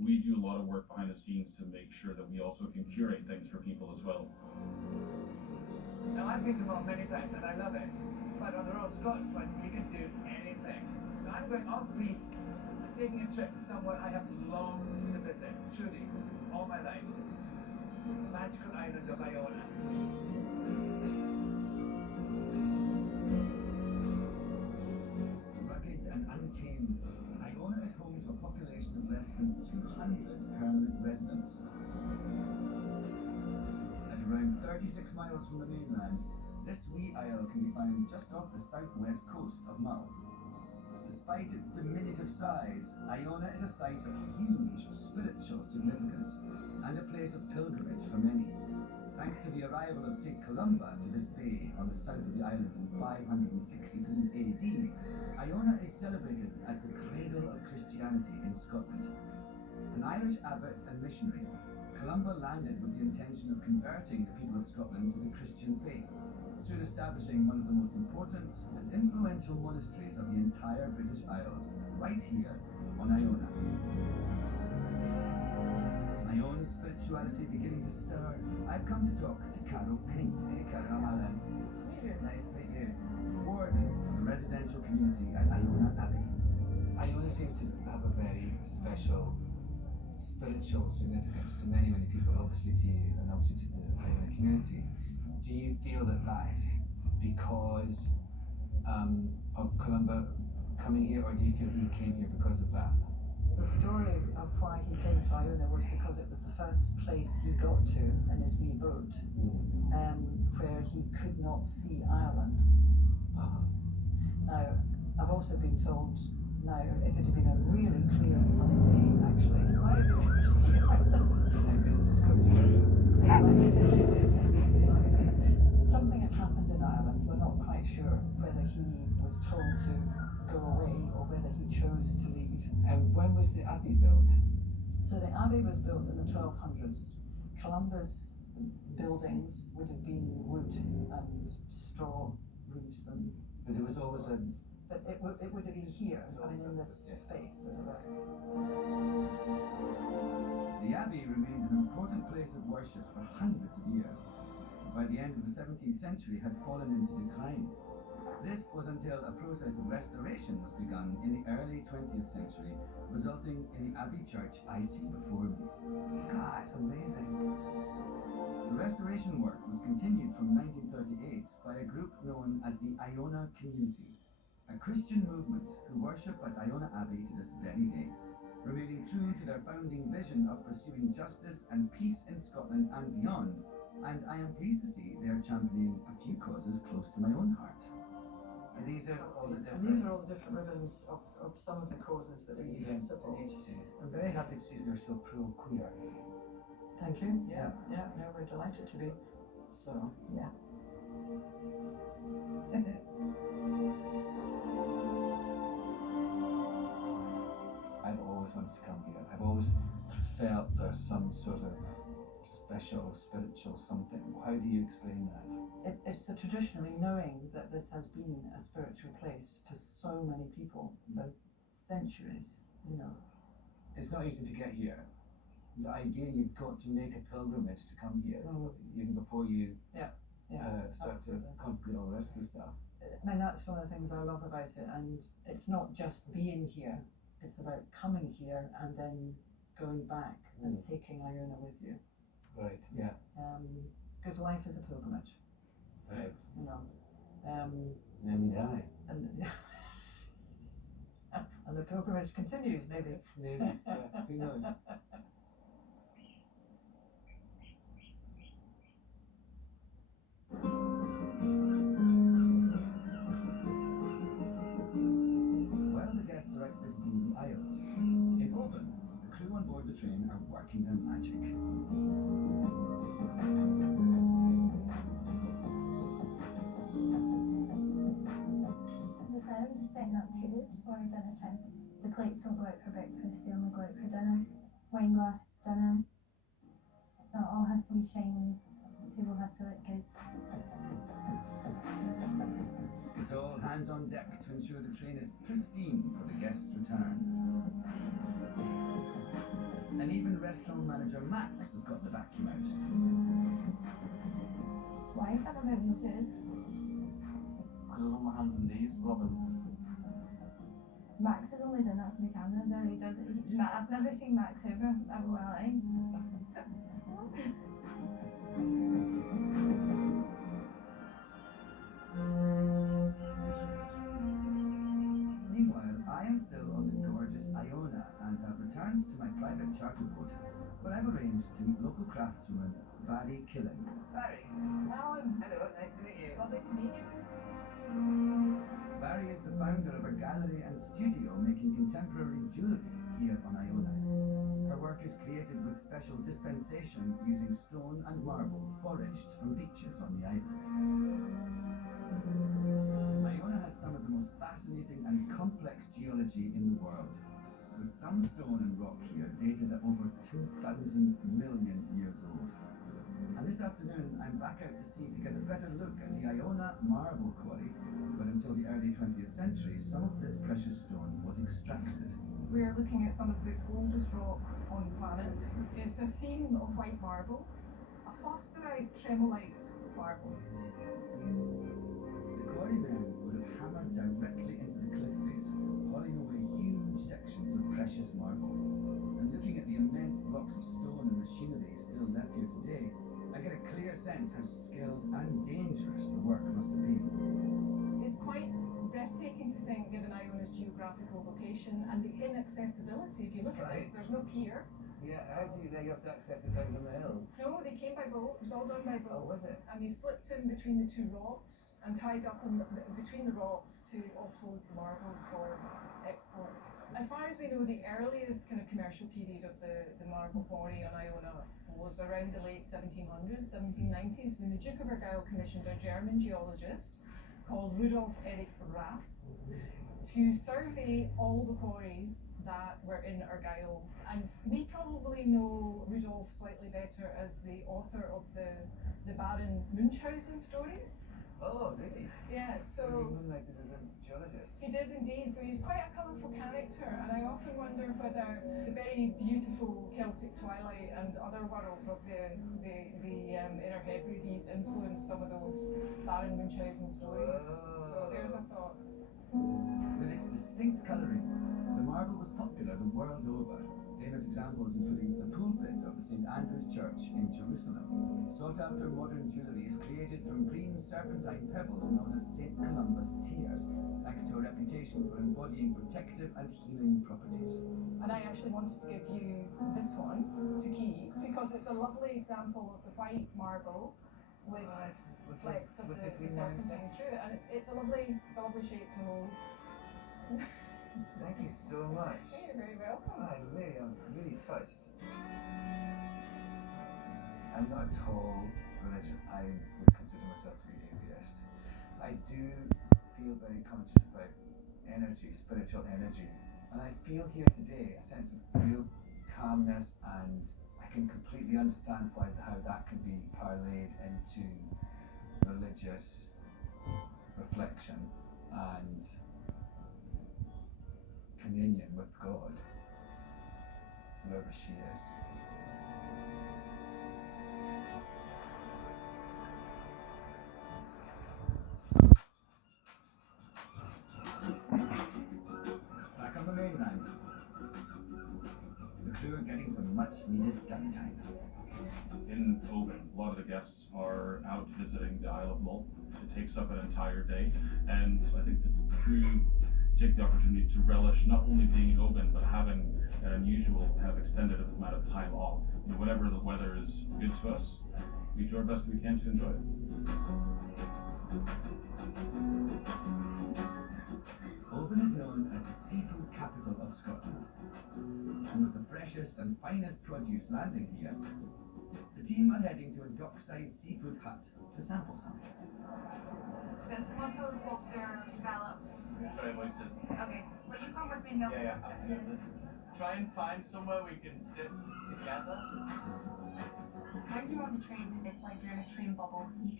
we do a lot of work behind the scenes to make sure that we also can curate things for people as well. Now, I've been to Mull many times and I love it, but on the Royal Scots one, you can do anything. So I'm going off-piste and taking a trip to somewhere I have longed to visit, truly, all my life. The magical island of Iona. Rugged and untamed, Iona is home to a population of less than 200 permanent residents. At around 36 miles from the mainland, this wee isle can be found just off the southwest coast of Mull. Despite its diminutive size, Iona is a site of huge spiritual significance and a place of pilgrimage for many. Thanks to the arrival of St. Columba to this bay on the south of the island in 563 AD, Iona is celebrated as the cradle of Christianity in Scotland. An Irish abbot and missionary, Columba landed with the intention of converting the people of Scotland to the Christian faith, soon establishing one of the most important and influential monasteries of the entire British Isles, right here on Iona. My own spirituality beginning to stir, I've come to talk to Carol Pink. Hey Carol, Alan. Nice to meet you. Warden of the residential community at Iona Abbey. Iona seems to have a very special spiritual significance to many, many people, obviously to you and obviously to the Iona community. Do you feel that that's because of Columba coming here, or do you feel he came here because of that? The story of why he came to Iona was because it was the first place he got to in his wee boat, where he could not see Ireland. Now, I've also been told, now, if it had been a really clear and sunny day, actually, I might have been able to see Ireland. Something had happened in Ireland. We're not quite sure whether he was told to go away or whether he chose to leave. And when was the abbey built? So the abbey was built in the 1200s. Columba's buildings would have been wood and straw roofs, and But there was always a... but it would have been here, I mean, in this space, as it were. The abbey remained an important place of worship for hundreds of years. By the end of the 17th century had fallen into decline. This was until a process of restoration was begun in the early 20th century, resulting in the Abbey Church I see before me. God, it's amazing. The restoration work was continued from 1938 by a group known as the Iona Community, a Christian movement who worship at Iona Abbey to this very day, remaining true to their founding vision of pursuing justice and peace in Scotland and beyond, and I am pleased to see they are championing a few causes close to my own heart. And these are all the And these are all different ribbons of some of the causes that we support. I'm very happy to see that you're so pro-queer. Thank you. Yeah, no, we're delighted to be. So, yeah. I've always wanted to come here. I've always felt there's some sort of special, spiritual something. How do you explain that? It's the traditionally knowing that this has been a spiritual place for so many people for centuries, you know. It's not easy to get here. The idea you've got to make a pilgrimage to come here, even before you start to contemplate all the rest of the stuff. I mean, that's one of the things I love about it, and it's not just being here, it's about coming here and then going back and taking Iona with you. Right, yeah. Because life is a pilgrimage. Right. You know. Then you die. And the pilgrimage continues, maybe. Maybe, yeah, who knows? While the guests are out visiting the Isles, in Oban, the crew on board the train are working their magic. The sound is setting up tables for dinner time. The plates don't go out for breakfast, they only go out for dinner. Wine glass, dinner. It all has to be shiny. The table has to look good. It's all hands on deck to ensure the train is pristine for the guests' return. restaurant manager Max has got the vacuum out. Why can't I move your shoes? Because I'm on my hands and knees, Robin. Max has only done that for the cameras, already does it. I've never seen Max ever in my life. Meanwhile, I am still on the gorgeous Iona and have returned to my private charter boat, where I've arranged to meet local craftswoman Vary Killen. Barry. Hello, nice to meet you. Lovely to meet you. Vary is the founder of a gallery and studio making contemporary jewellery here on Iona. Her work is created with special dispensation using stone and marble foraged from beaches on the island. Iona has some of the most fascinating and complex geology in the world, with some stone and rock here dated at over 2,000 million years old. And this afternoon, I'm back out to sea to get a better look at the Iona marble quarry, where until the early 20th century, some of this precious stone was extracted. We're looking at some of the oldest rock on the planet. It's a seam of white marble, a fosterite tremolite marble. The quarrymen would have hammered directly into the cliff face, hauling away huge sections of precious marble. And looking at the immense blocks of stone and machinery still left here today, I get a clear sense how skilled and dangerous the work must have been. It's quite breathtaking to think, given Iona's geographical location and the inaccessibility. If you look at this, there's no pier. Yeah, how do you know you have to access it down from the hill? No, they came by boat. It was all done by Oh, boat. was it? And they slipped in between the two rocks and tied up between the rocks to offload the marble for export. As far as we know, the earliest kind of commercial period of the marble quarry on Iona was around the late 1700s, 1790s, when the Duke of Argyll commissioned a German geologist called Rudolf Erich Rass to survey all the quarries that were in Argyll. And we probably know Rudolf slightly better as the author of the Baron Munchausen stories. Oh, really? Yeah, So he so moonlighted as a geologist. he did indeed. So he's quite a colourful character, and I often wonder whether the very beautiful Celtic twilight and other world of the Inner Hebrides influenced some of those Baron Munchausen stories. So there's a thought. With its distinct colouring, the marble was popular the world over. Famous examples including the pulpit of the St. Andrew's Church in Jerusalem. Sought-after modern jewellery is created from green serpentine pebbles known as St. Columba's tears, thanks to a reputation for embodying protective and healing properties. And I actually wanted to give you this one to keep because it's a lovely example of the white marble with flecks of the serpentine through it, and it's a lovely shape to hold. Thank you so much. You're very welcome. I'm really touched. I'm not at all religious. I would consider myself to be atheist. I do feel very conscious about energy, spiritual energy. And I feel here today a sense of real calmness, and I can completely understand how that can be parlayed into religious reflection and communion with God, whoever she is. Back on the mainland, the crew are getting some much-needed downtime. In Oban, a lot of the guests are out visiting the Isle of Mull. It takes up an entire day, and I think the crew take the opportunity to relish not only being in Oban, but having an unusual, extended amount of time off. You know, whenever the weather is good to us, we do our best we can to enjoy it. Oban is known as the seafood capital of Scotland, and with the freshest and finest produce landing here, the team are heading to a dockside seafood hut to sample some. There's mussels, lobster, scallops. Sorry, voices. Okay, well you come with me now. Yeah, absolutely. Try and find somewhere we can sit together. When you're on the train, it's like you're in a train bubble. You